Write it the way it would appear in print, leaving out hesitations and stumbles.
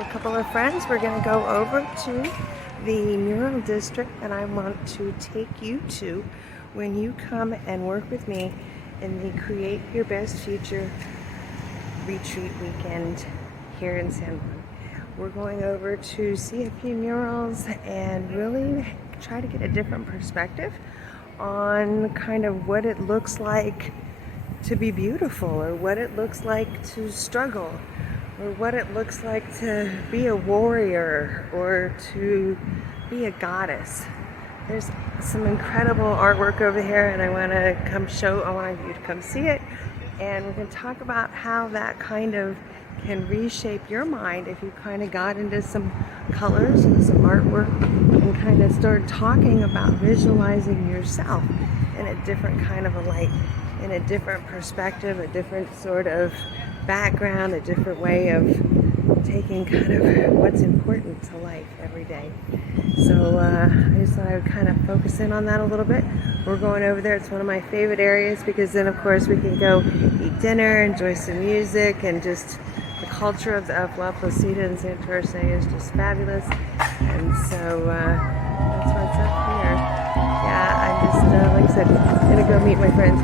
a couple of friends. We're going to go over to the mural district that I want to take you to when you come and work with me in the Create Your Best Future retreat weekend here in San Juan. We're going over to see a few murals and really try to get a different perspective on kind of what it looks like to be beautiful, or what it looks like to struggle, or what it looks like to be a warrior or to be a goddess. There's some incredible artwork over here, and I want you to come see it, and we're going to talk about how that kind of can reshape your mind if you kind of got into some colors and some artwork and kind of start talking about visualizing yourself in a different kind of a light, in a different perspective, a different sort of background, a different way of taking kind of what's important to life every day. So I just thought I would kind of focus in on that a little bit. We're going over there. It's one of my favorite areas because then of course we can go eat dinner, enjoy some music, and just the culture of La Placida and Santurce is just fabulous. And so that's what's up here. Yeah, I'm just, like I said, gonna go meet my friends.